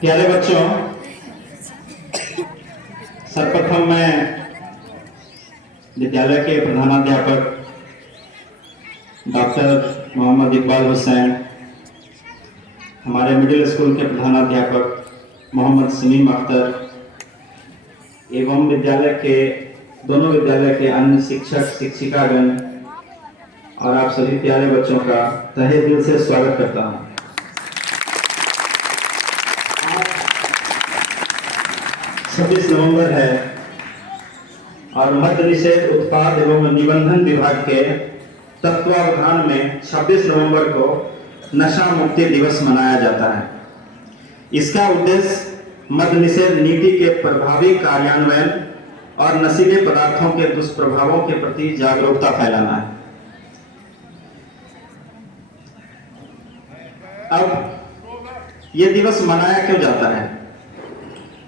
प्यारे बच्चों, सर्वप्रथम मैं विद्यालय के प्रधानाध्यापक डॉक्टर मोहम्मद इकबाल हुसैन, हमारे मिडिल स्कूल के प्रधानाध्यापक मोहम्मद समीम अख्तर एवं दोनों विद्यालय के अन्य शिक्षक शिक्षिकागण और आप सभी प्यारे बच्चों का तहे दिल से स्वागत करता हूं। 26 नवंबर है और मद्य निषेध उत्पाद एवं निबंधन विभाग के तत्वावधान में 26 नवंबर को नशा मुक्ति दिवस मनाया जाता है। इसका उद्देश्य मद्य निषेध नीति के प्रभावी कार्यान्वयन और नशीले पदार्थों के दुष्प्रभावों के प्रति जागरूकता फैलाना है। अब ये दिवस मनाया क्यों जाता है?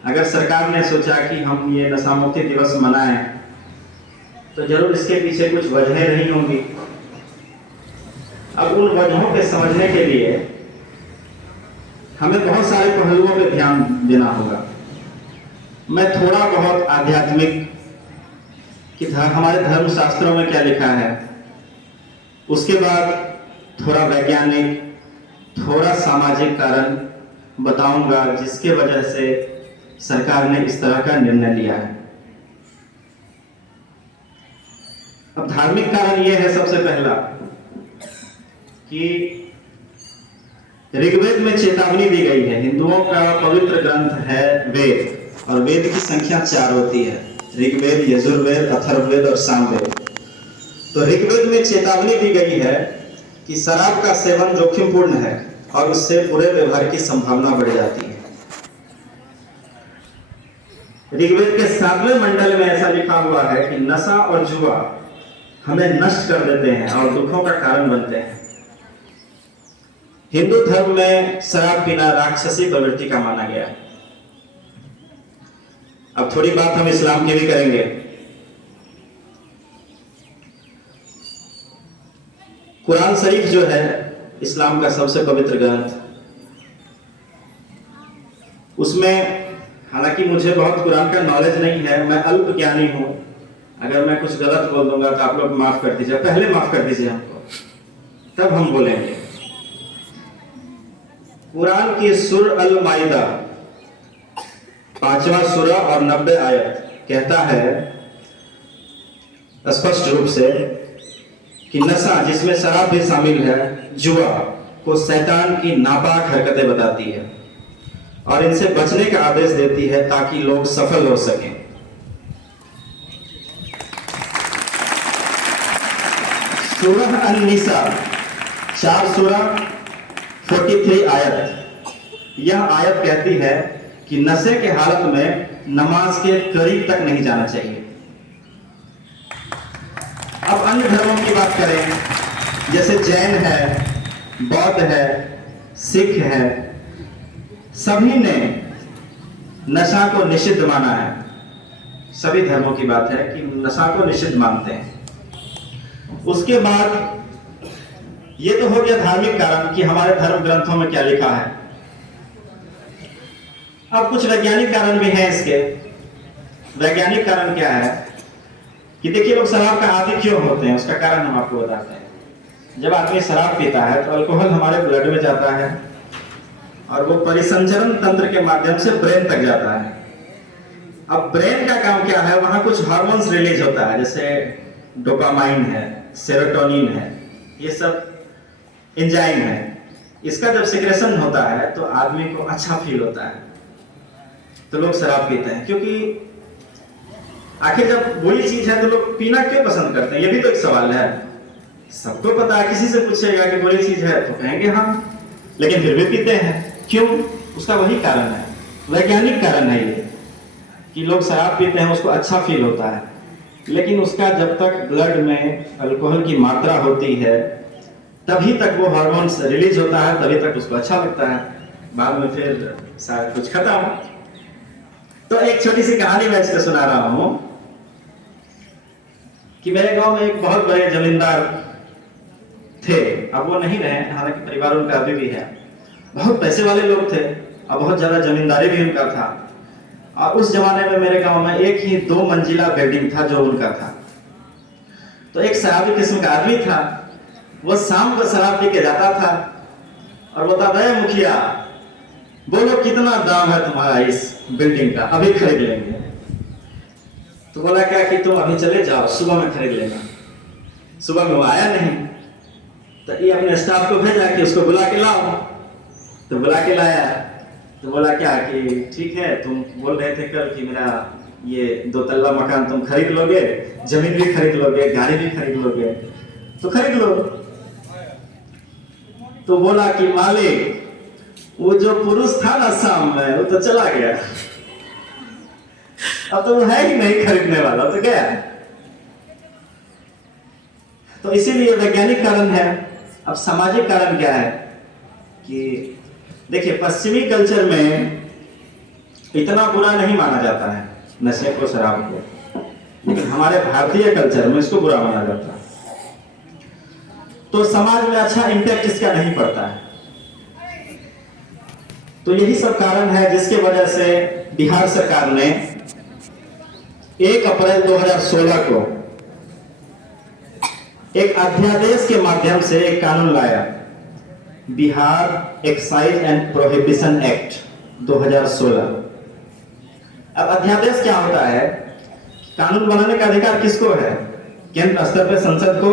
अगर सरकार ने सोचा कि हम ये नशा मुक्ति दिवस मनाएं तो जरूर इसके पीछे कुछ वजहें रही होंगी। अब उन वजहों के समझने के लिए हमें बहुत सारे पहलुओं पे ध्यान देना होगा। मैं थोड़ा बहुत आध्यात्मिक कि हमारे धर्म शास्त्रों में क्या लिखा है, उसके बाद थोड़ा वैज्ञानिक, थोड़ा सामाजिक कारण बताऊंगा जिसके वजह से सरकार ने इस तरह का निर्णय लिया है। अब धार्मिक कारण यह है सबसे पहला कि ऋग्वेद में चेतावनी दी गई है। हिंदुओं का पवित्र ग्रंथ है वेद और वेद की संख्या 4 होती है, ऋग्वेद, यजुर्वेद, अथर्ववेद और सामवेद। तो ऋग्वेद में चेतावनी दी गई है कि शराब का सेवन जोखिमपूर्ण है और उससे बुरे व्यवहार की संभावना बढ़ जाती है। ऋग्वेद के 7वें मंडल में ऐसा लिखा हुआ है कि नशा और जुआ हमें नष्ट कर देते हैं और दुखों का कारण बनते हैं। हिंदू धर्म में शराब पीना राक्षसी प्रवृत्ति का माना गया है। अब थोड़ी बात हम इस्लाम की भी करेंगे। कुरान शरीफ जो है इस्लाम का सबसे पवित्र ग्रंथ, उसमें हालांकि मुझे बहुत कुरान का नॉलेज नहीं है, मैं अल्प ज्ञानी हूं। अगर मैं कुछ गलत बोल दूंगा तो आप लोग माफ कर दीजिए, पहले माफ कर दीजिए हमको, तब हम बोलेंगे। कुरान की सूर अल माइदा 5वां सूरा और 90 आयत कहता है स्पष्ट रूप से कि नशा, जिसमें शराब भी शामिल है, जुआ को शैतान की नापाक हरकतें बताती है और इनसे बचने का आदेश देती है ताकि लोग सफल हो सकें। सूरह अन-निसा 4 सूरा 43 आयत, यह आयत कहती है कि नशे के हालत में नमाज के करीब तक नहीं जाना चाहिए। अब अन्य धर्मों की बात करें, जैसे जैन है, बौद्ध है, सिख है, सभी ने नशा को निषिद्ध माना है। सभी धर्मों की बात है कि नशा को निषिद्ध मानते हैं। उसके बाद ये तो हो गया धार्मिक कारण कि हमारे धर्म ग्रंथों में क्या लिखा है। अब कुछ वैज्ञानिक कारण भी हैं इसके। वैज्ञानिक कारण क्या है कि देखिए, लोग शराब का आदी क्यों होते हैं, उसका कारण हम आपको बताते हैं। जब आदमी शराब पीता है तो अल्कोहल हमारे ब्लड में जाता है और वो परिसंचरण तंत्र के माध्यम से ब्रेन तक जाता है। अब ब्रेन का काम क्या है, वहां कुछ हार्मोन्स रिलीज होता है, जैसे डोपामाइन है, सेरोटोनिन है, ये सब एंजाइम है। इसका जब सिक्रेशन होता है तो आदमी को अच्छा फील होता है, तो लोग शराब पीते हैं। क्योंकि आखिर जब बुरी चीज है तो लोग पीना क्यों पसंद करते हैं, ये भी तो एक सवाल है। सबको पता है, किसी से पूछेगा कि बुरी चीज है तो कहेंगे हाँ, लेकिन फिर भी पीते हैं। क्यों? उसका वही कारण है, वैज्ञानिक कारण है ये, कि लोग शराब पीते हैं, उसको अच्छा फील होता है, लेकिन उसका जब तक ब्लड में अल्कोहल की मात्रा होती है तभी तक वो हार्मोन्स रिलीज होता है, तभी तक उसको अच्छा लगता है। बाद में फिर शायद कुछ खत्म। तो एक छोटी सी कहानी मैं इसको सुना रहा हूं कि मेरे गांव में एक बहुत बड़े जमींदार थे। अब वो नहीं रहे, हालांकि परिवार उनका अभी भी है। बहुत पैसे वाले लोग थे और बहुत ज़्यादा जमींदारी भी उनका था। और उस जमाने में मेरे गांव में एक ही 2 मंजिला बिल्डिंग था जो उनका था। तो एक शराबी किस्म का आदमी था, वो शाम को शराब पी के जाता था और बताता है, मुखिया बोलो कितना दाम है तुम्हारा इस बिल्डिंग का, अभी खरीद लेंगे। तो बोला क्या कि तुम अभी चले जाओ, सुबह में खरीद लेना। सुबह में वो आया नहीं, तो ये अपने स्टाफ को भेजा कि उसको बुला के लाओ। तो बुला के लाया, तो बोला क्या कि ठीक है, तुम बोल रहे थे कल कि मेरा ये 2 तल्ला मकान तुम खरीद लोगे, जमीन भी खरीद लोगे, गाड़ी भी खरीद लोगे, तो खरीद लो। तो बोला कि मालिक वो जो पुरुष था ना शाम में, वो तो चला गया, अब तो है ही नहीं खरीदने वाला, तो गया। तो इसीलिए वैज्ञानिक कारण है। अब सामाजिक कारण क्या है कि देखिए, पश्चिमी कल्चर में इतना बुरा नहीं माना जाता है नशे को, शराब को, लेकिन हमारे भारतीय कल्चर में इसको बुरा माना जाता है। तो समाज में अच्छा इम्पैक्ट इसका नहीं पड़ता है। तो यही सब कारण है जिसके वजह से बिहार सरकार ने 1 अप्रैल 2016 को एक अध्यादेश के माध्यम से एक कानून लाया, Bihar excise and prohibition act 2016। अब अध्यादेश क्या होता है? कानून बनाने का अधिकार किसको है? केंद्र स्तर पर संसद को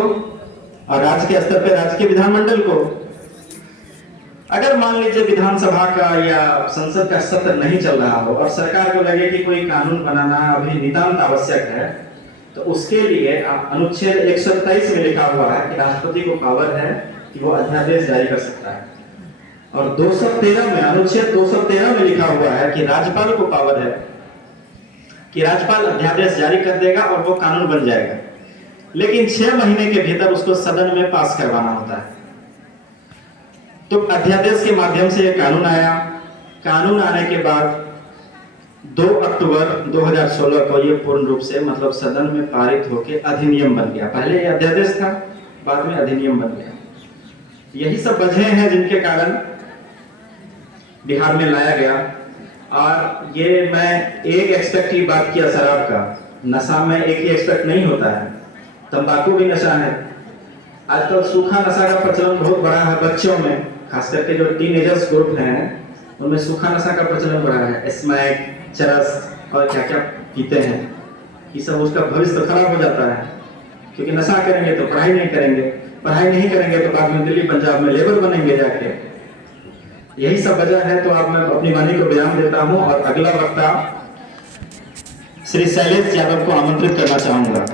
और राज्य के स्तर पर राज्य के विधानमंडल को। अगर मान लीजिए विधानसभा का या संसद का सत्र नहीं चल रहा हो और सरकार को लगे कि कोई कानून बनाना अभी नितांत आवश्यक है, तो उसके लिए अनुच्छेद 123 में लिखा हुआ है कि राष्ट्रपति को पावर है कि वो अध्यादेश जारी कर सकता है। और 213 में, अनुच्छेद 213 में लिखा हुआ है कि राज्यपाल को पावर है कि राज्यपाल अध्यादेश जारी कर देगा और वो कानून बन जाएगा, लेकिन 6 महीने के भीतर उसको सदन में पास करवाना होता है। तो अध्यादेश के माध्यम से ये कानून आया। कानून आने के बाद 2 अक्टूबर 2016 को ये पूर्ण रूप से मतलब सदन में पारित होकर अधिनियम बन गया। पहले ये अध्यादेश था, बाद में अधिनियम बन गया। यही सब वजह हैं जिनके कारण बिहार में लाया गया। और ये मैं एक एक्सपेक्ट की बात किया शराब का, नशा में एक ही एक्सपेक्ट नहीं होता है, तंबाकू भी नशा है। आजकल सूखा नशा का प्रचलन बहुत बड़ा है बच्चों में, खास करके जो टीनेजर्स ग्रुप हैं उनमें सूखा नशा का प्रचलन बढ़ा है। स्मैक, चरस और क्या क्या पीते हैं, ये सब उसका भविष्य तो खराब हो जाता है, क्योंकि नशा करेंगे तो पढ़ाई नहीं करेंगे, पढ़ाई नहीं करेंगे तो बाद में दिल्ली पंजाब में लेबर बनेंगे जाके। यही सब वजह है। तो अब मैं अपनी वाणी को विराम देता हूं और अगला वक्ता श्री शैलेश यादव को आमंत्रित करना चाहूंगा।